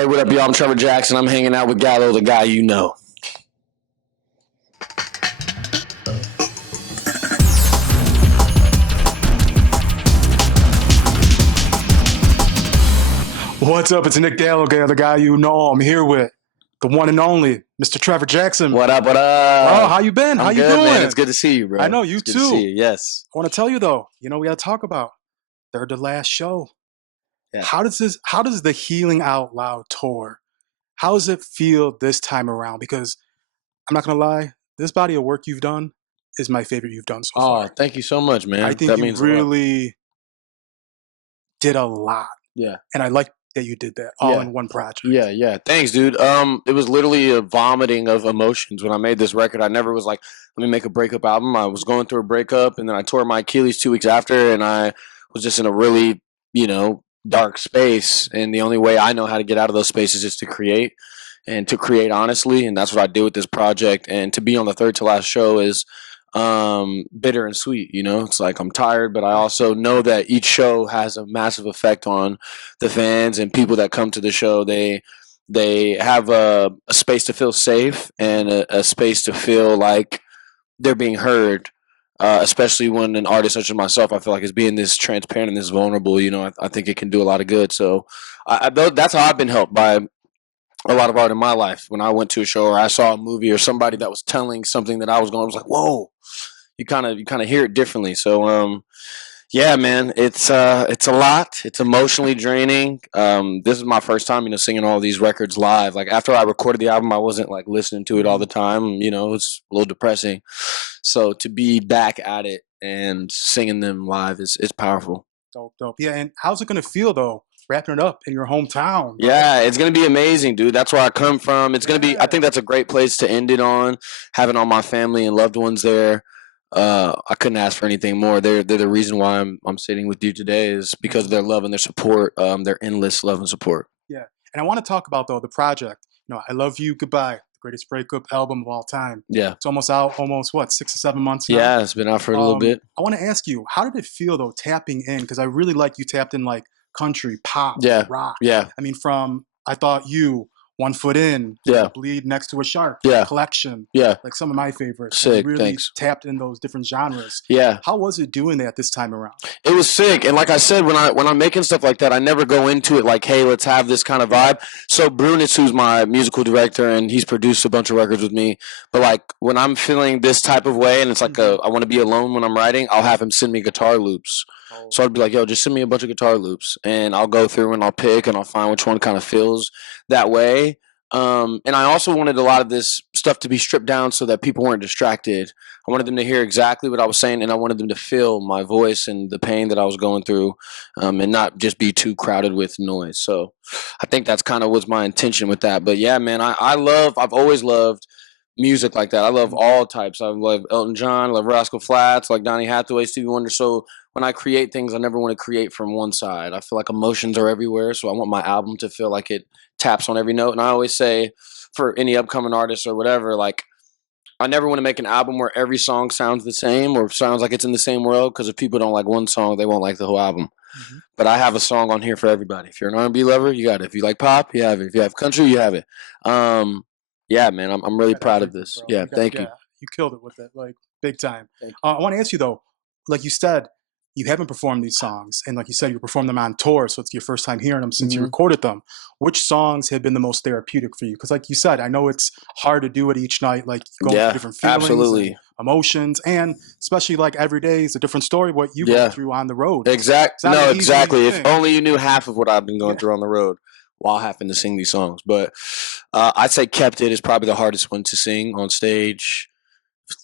Hey, what up, y'all? I'm Trevor Jackson. I'm hanging out with Gallo, the guy you know. What's up? It's Nick Gallo, the guy you know. I'm here with the one and only Mr. Trevor Jackson. What up, what Bro, up? how you been? How I'm you good, doing? man. It's good to see you, bro. I know, you It's good too. to see you. Yes. I want to tell you though, we got to talk about they're the last show. Yeah. How does the Healing Out Loud tour, how does it feel this time around? Because I'm not going to lie, this body of work you've done is my favorite you've done so far. Oh, thank you so much, man. I think that you means a lot. really did a lot. Yeah. And I like that you did that all in one project. Yeah. Thanks, dude. It was literally a vomiting of emotions when I made this record. I never was like, let me make a breakup album. I was going through a breakup, and then I tore my Achilles 2 weeks after, and I was just in a really, dark space. And the only way I know how to get out of those spaces is to create, and to create honestly. And that's what I do with this project. And to be on the third to last show is bitter and sweet. It's like I'm tired, but I also know that each show has a massive effect on the fans and people that come to the show. They have a space to feel safe and a space to feel like they're being heard, especially when an artist such as myself, I feel like, is being this transparent and this vulnerable. I think it can do a lot of good. So that's how I've been helped by a lot of art in my life. When I went to a show or I saw a movie or somebody that was telling something that I was like, whoa, you kind of hear it differently. So yeah, man, it's a lot. It's emotionally draining. This is my first time, singing all these records live. Like, after I recorded the album, I wasn't like listening to it all the time. It's a little depressing. So to be back at it and singing them live is powerful. Dope. Yeah, and how's it gonna feel though, wrapping it up in your hometown? Bro? Yeah, it's gonna be amazing, dude. That's where I come from. It's gonna be. I think that's a great place to end it on. Having all my family and loved ones there. I couldn't ask for anything more. They're the reason why I'm sitting with you today, is because of their love and their support. Their endless love and support. Yeah, and I want to talk about though the project. I Love You, Goodbye, the greatest breakup album of all time. Yeah, it's almost out. Almost what, 6 or 7 months now? Yeah, it's been out for a little bit. I want to ask you, how did it feel though tapping in? Because I really like you tapped in like country, pop, rock. Yeah. I mean, from I Thought You, One Foot In, Bleed Next to a Shark, Collection, like some of my favorites. Sick, really thanks. tapped in those different genres. Yeah. How was it doing that this time around? It was sick. And like I said, when I'm making stuff like that, I never go into it like, hey, let's have this kind of vibe. So Brunis, who's my musical director, and he's produced a bunch of records with me, but like when I'm feeling this type of way and it's like I want to be alone when I'm writing, I'll have him send me guitar loops. So I'd be like, yo, just send me a bunch of guitar loops, and I'll go through and I'll pick and I'll find which one kind of feels that way. And I also wanted a lot of this stuff to be stripped down so that people weren't distracted. I wanted them to hear exactly what I was saying, and I wanted them to feel my voice and the pain that I was going through, and not just be too crowded with noise. So I think that's kind of was my intention with that. But yeah, man, I've always loved music like that. I love all types. I love Elton John, I love Rascal Flatts, like Donny Hathaway, Stevie Wonder. So when I create things, I never want to create from one side. I feel like emotions are everywhere, so I want my album to feel like it taps on every note. And I always say, for any upcoming artist or whatever, like, I never want to make an album where every song sounds the same or sounds like it's in the same world, because if people don't like one song, they won't like the whole album. But I have a song on here for everybody. If you're an R&B lover, you got it. If you like pop, you have it. If you have country, you have it. Yeah, man, I'm really proud of this. Bro. Yeah, thank you. You killed it with it, like, big time. I want to ask you though, like you said, you haven't performed these songs, and like you said, you performed them on tour, so it's your first time hearing them since you recorded them. Which songs have been the most therapeutic for you? Because like you said, I know it's hard to do it each night, like going through different feelings, and emotions, and especially like every day is a different story what you go through on the road. Exactly. If only you knew half of what I've been going through on the road while having to sing these songs. But I'd say Kept It is probably the hardest one to sing on stage.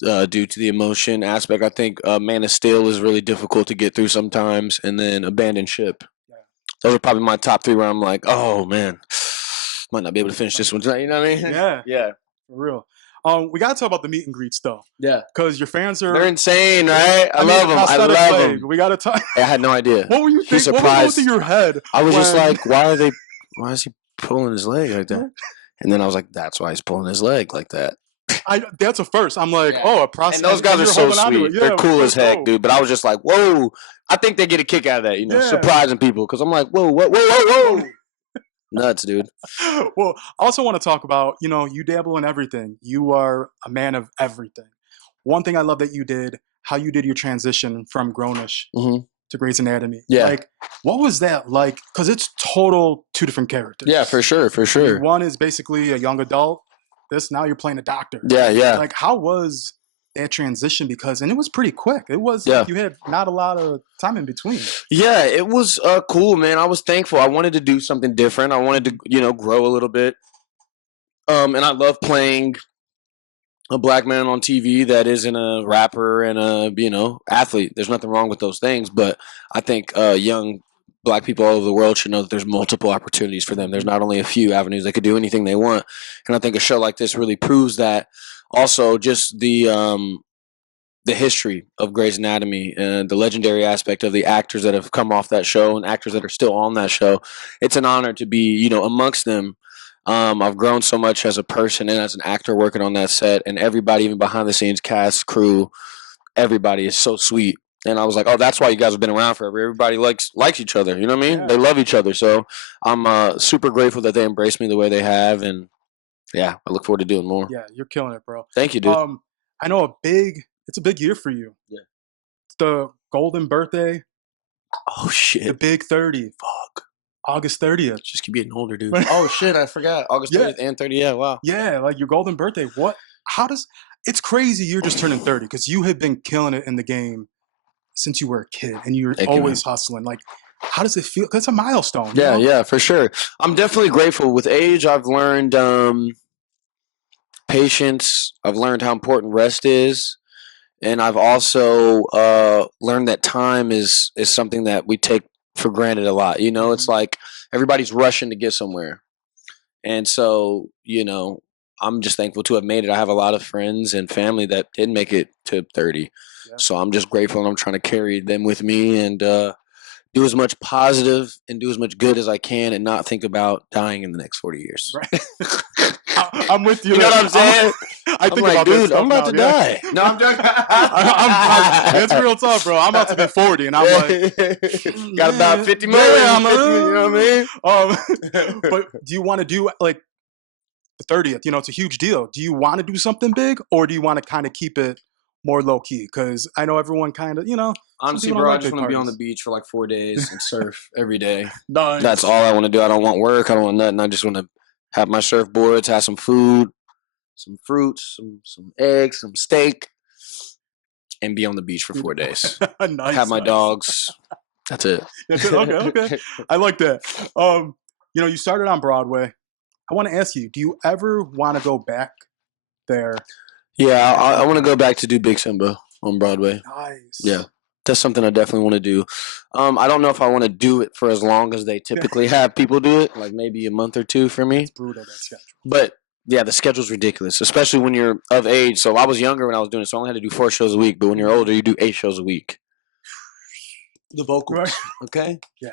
Due to the emotion aspect. I think Man of Steel is really difficult to get through sometimes, and then Abandoned Ship. Those are probably my top three where I'm like, oh man, might not be able to finish this one tonight. You know what I mean? Yeah, for real. We gotta talk about the meet and greets though. Yeah, because your fans they're insane, right? I love them. I love them. We gotta talk. I had no idea. What were you thinking? What was going through your head? I was just like, why is he pulling his leg like that? And then I was like, that's why he's pulling his leg like that. That's a first. I'm like, a process. And those guys are so sweet. They're cool as heck, dude. But I was just like, whoa. I think they get a kick out of that, surprising people. Because I'm like, whoa. Nuts, dude. Well, I also want to talk about, you dabble in everything. You are a man of everything. One thing I love that you did, how you did your transition from Grownish Mm-hmm. to Grey's Anatomy. Yeah. Like, what was that like? Because it's total two different characters. Yeah, for sure, for sure. I mean, one is basically a young adult. Now you're playing a doctor. Yeah, yeah. Like, how was that transition? And it was pretty quick. It was like you had not a lot of time in between. Yeah, it was cool, man. I was thankful. I wanted to do something different. I wanted to, grow a little bit. And I love playing a black man on TV that isn't a rapper and a, athlete. There's nothing wrong with those things, but I think young black people all over the world should know that there's multiple opportunities for them. There's not only a few avenues. They could do anything they want. And I think a show like this really proves that. Also, just the history of Grey's Anatomy and the legendary aspect of the actors that have come off that show and actors that are still on that show. It's an honor to be, amongst them. I've grown so much as a person and as an actor working on that set, and everybody, even behind the scenes, cast, crew, everybody is so sweet. And I was like, oh, that's why you guys have been around forever. Everybody likes each other. You know what I mean? Yeah. They love each other. So I'm super grateful that they embraced me the way they have, and yeah, I look forward to doing more. Yeah, you're killing it, bro. Thank you, dude. I know it's a big year for you. Yeah. It's the golden birthday. Oh shit. The big 30. Fuck. August 30th. Just keep getting older, dude. Oh shit, I forgot. August 30th and 30th. Yeah, wow. Yeah, like your golden birthday. It's crazy you're just turning 30 because you have been killing it in the game since you were a kid and you're always hustling. Like, how does it feel? 'Cause it's a milestone. Yeah, yeah, for sure. I'm definitely grateful. With age, I've learned patience. I've learned how important rest is. And I've also learned that time is something that we take for granted a lot. It's like everybody's rushing to get somewhere. And so, I'm just thankful to have made it. I have a lot of friends and family that did make it to 30. Yeah. So I'm just grateful, and I'm trying to carry them with me and do as much positive and do as much good as I can and not think about dying in the next 40 years. Right. I'm with you. You know what I'm saying? I think about dude, I'm about to die. No, I'm joking. It's real tough, bro. I'm about to be 40, and I'm like, got about 50 more. You know what I mean? But do you want to do like the 30th? It's a huge deal. Do you want to do something big, or do you want to kind of keep it more low key? Because I know everyone kind of, Honestly, bro, I just want to be on the beach for like 4 days and surf every day. Nice. That's all I want to do. I don't want work. I don't want nothing. I just want to have my surfboards, have some food, some fruits, some eggs, some steak, and be on the beach for 4 days. Nice, have my dogs. That's it. Okay. I like that. You started on Broadway. I want to ask you, do you ever want to go back there? Yeah, I want to go back to do Big Simba on Broadway. Nice. Yeah. That's something I definitely want to do. I don't know if I want to do it for as long as they typically have people do it, like maybe a month or two for me. It's brutal, that schedule. But yeah, the schedule's ridiculous, especially when you're of age. So I was younger when I was doing it, so I only had to do 4 shows a week. But when you're older, you do 8 shows a week. The vocals, right. Okay? Yeah.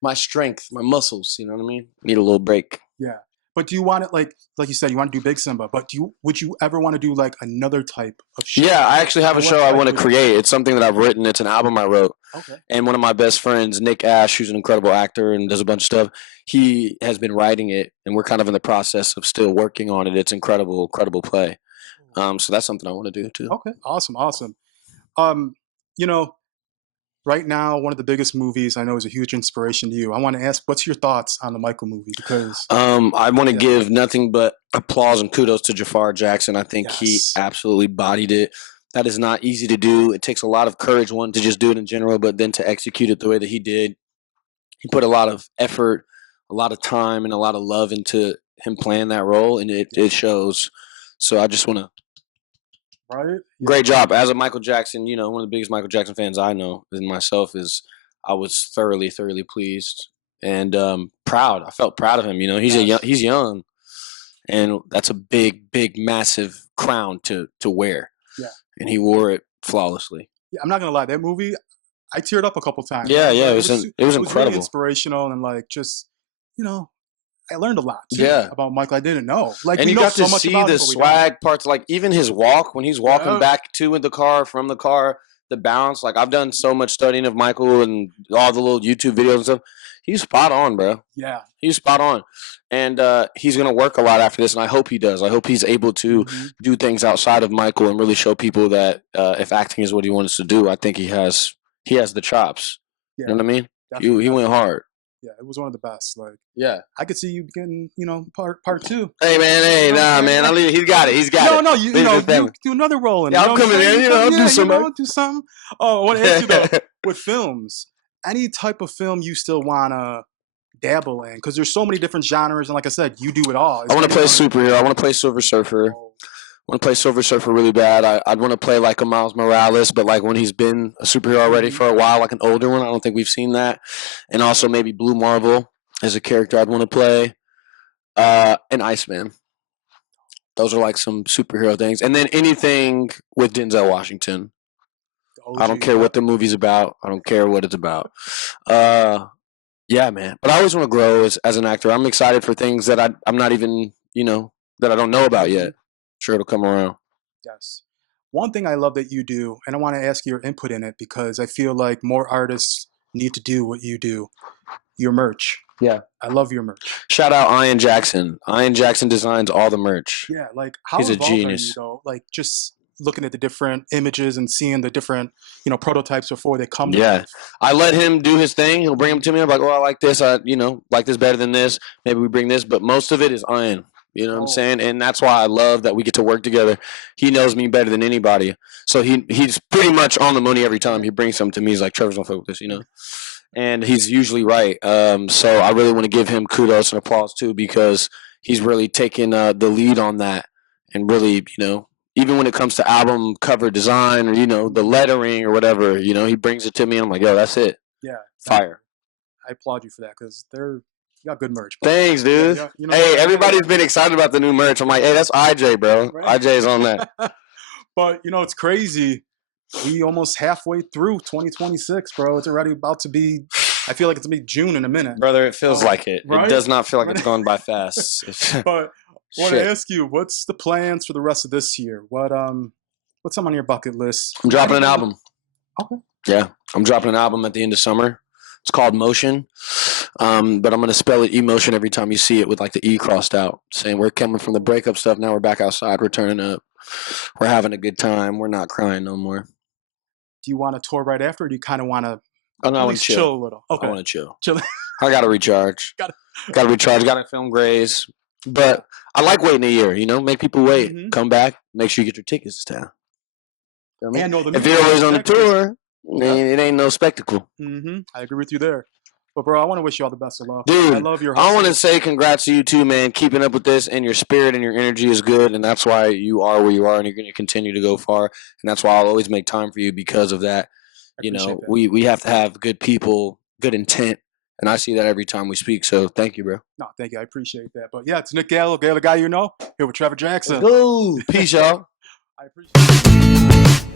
My strength, my muscles, you know what I mean? Need a little break. Yeah. But do you want it like you said, you want to do Big Simba, but would you ever want to do like another type of show? Yeah, I actually have a show I want to create. It's something that I've written. It's an album I wrote. Okay. And one of my best friends, Nick Ash, who's an incredible actor and does a bunch of stuff, he has been writing it, and we're kind of in the process of still working on it. It's incredible play. So that's something I want to do too. Okay, awesome. Right now, one of the biggest movies I know is a huge inspiration to you. I want to ask, what's your thoughts on the Michael movie? Because I want to give nothing but applause and kudos to Trevor Jackson. I think he absolutely bodied it. That is not easy to do. It takes a lot of courage, one, to just do it in general, but then to execute it the way that he did. He put a lot of effort, a lot of time, and a lot of love into him playing that role, and it shows. So I just want to. Right. Yeah. Great job. As a Michael Jackson, one of the biggest Michael Jackson fans I know and myself I was thoroughly pleased and proud. I felt proud of him. He's young, and that's a big, massive crown to wear. Yeah. And he wore it flawlessly. Yeah, I'm not gonna lie. That movie, I teared up a couple times. Yeah, it was incredible. Really inspirational and I learned a lot too about Michael I didn't know. And you got to see the swag parts, like even his walk when he's walking back to the car, from the car, the bounce. Like I've done so much studying of Michael and all the little YouTube videos and stuff. He's spot on, bro. Yeah. He's spot on. And he's going to work a lot after this, and I hope he does. I hope he's able to do things outside of Michael and really show people that if acting is what he wants to do, I think he has the chops. Yeah. You know what I mean? Definitely, He went hard. Yeah, it was one of the best. Like, Yeah. I could see you getting, part 2. Hey, man. Hey, nah, man. He's got it. He's got it. No, you do another role in it. Yeah, I'll come in there. Do something. Do something. Oh, I want to ask you though, with films, any type of film you still wanna dabble in? Because there's so many different genres, and like I said, you do it all. I want to play superhero. I want to play Silver Surfer. I want to play Silver Surfer really bad. I'd want to play like a Miles Morales, but like when he's been a superhero already for a while, like an older one. I don't think we've seen that. And also maybe Blue Marvel as a character I'd want to play. And Iceman. Those are like some superhero things. And then anything with Denzel Washington. I don't care what the movie's about. I don't care what it's about. Yeah, man. But I always want to grow as an actor. I'm excited for things that I'm not even, that I don't know about yet. Sure, it'll come around. Yes. One thing I love that you do, and I want to ask your input in it because I feel like more artists need to do what you do. Your merch. Yeah. I love your merch. Shout out Ian Jackson. Ian Jackson designs all the merch. Yeah, like how he's a involved genius. are you though? Like just looking at the different images and seeing the different, prototypes before they come to life. I let him do his thing. He'll bring them to me. I'm like, I like this. I like this better than this. Maybe we bring this, but most of it is Ian. You know what I'm saying? And that's why I love that we get to work together. He knows me better than anybody. So he's pretty much on the money every time he brings something to me. He's like, Trevor's gonna fuck with this, And he's usually right. So I really want to give him kudos and applause too, because he's really taken the lead on that. And really, even when it comes to album cover design or, the lettering or whatever, he brings it to me and I'm like, yo, that's it. Yeah. Fire. I applaud you for that because you got good merch. Thanks, dude. Hey, everybody's been excited about the new merch. I'm like, hey, that's IJ, bro. Right. IJ's on that. But, it's crazy. We almost halfway through 2026, bro. It's already about to be, I feel like it's going to be June in a minute. Brother, it feels like it. Right? It does not feel like it's gone by fast. But I want to ask you, what's the plans for the rest of this year? What's on your bucket list? I'm dropping an album. Okay. Yeah, I'm dropping an album at the end of summer. It's called Motion, but I'm going to spell it emotion every time you see it with like the E crossed out, saying we're coming from the breakup stuff. Now we're back outside. We're turning up. We're having a good time. We're not crying no more. Do you want to tour right after, or do you kind of want to I want to chill a little? Okay. I want to chill. Chill. I got to recharge. Got to recharge. Got to film Grays. But I like waiting a year, make people wait. Mm-hmm. Come back. Make sure you get your tickets to town. You know what I mean? If you're always on the tour, it ain't no spectacle. Mm-hmm. I agree with you there. But, bro, I want to wish you all the best of luck. Dude, I love your hustle. I want to say congrats to you, too, man. Keeping up with this, and your spirit and your energy is good, and that's why you are where you are, and you're going to continue to go far. And that's why I'll always make time for you because of that. That. We have to have good people, good intent, and I see that every time we speak. So thank you, bro. No, thank you. I appreciate that. But, yeah, it's Nick Gallo, the guy you know, here with Trevor Jackson. Let's go. Peace, y'all. I appreciate it.